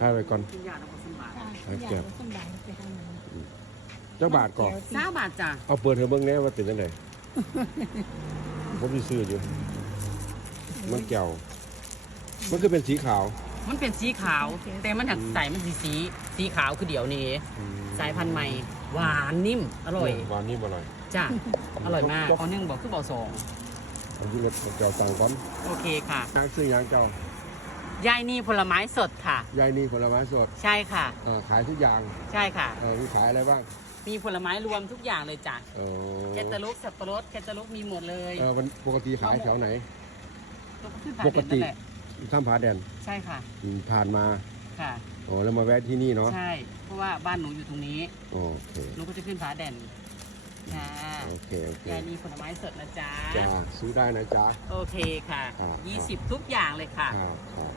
ถ่ายไว้ก่อนกินยาแล้วก็สมบัติค่ะให้อยาเก็กบสมบัติไปทางนั้นเจ้าบาทก่อนสามบาทจ้ะเอาเปิดเถอะเบิ่งแน่ว่าเป็นจังไดผมสิซื้ออยู่ มันแก้วมันคือเป็นสีขาว มันเป็นสีขาว แต่มันหักใส่มันสีสีสีขาวคือเดี๋ยวนี้ สายพันธุ์ใหม่ หวานนิ่ม อร่อย หวานนี่อร่อย จ้ะ อร่อยมากเอาหนึ่งบอกคือบอกสองอันนี้รถแก้วต่างกันโอเคค่ะยางซื้อยางเจ้า ยายนี่ผลไม้สดค่ะ ยายนี่ผลไม้สดใช่ค่ะ เอ่อขายทุกอย่างใช่ค่ะ เออมีขายอะไรบ้างมีผลไม้รวมทุกอย่างเลยจ้ะเออแคตตาลูกสับปะรดแคตตาลูกมีหมดเลยเออวันปกติขายแถวไหนขึ้นผาปเด่กนติ นั่นแหละข้ามผาแดนใช่ค่ะอืมผ่านมาค่ะ โอ้แล้วมาแวะที่นี่เนาะใช่ เพราะว่าบ้านหนูอยู่ตรงนี้โอเคหนูก็จะขึ้นผาแด่นค่ะโอเคโอเคยายมีผลไม้สดนะจ๊ะ จ้าซื้อได้นะจ๊ะ โอเคค่ะครับ20 ทุกอย่างเลยค่ะ ครับครับ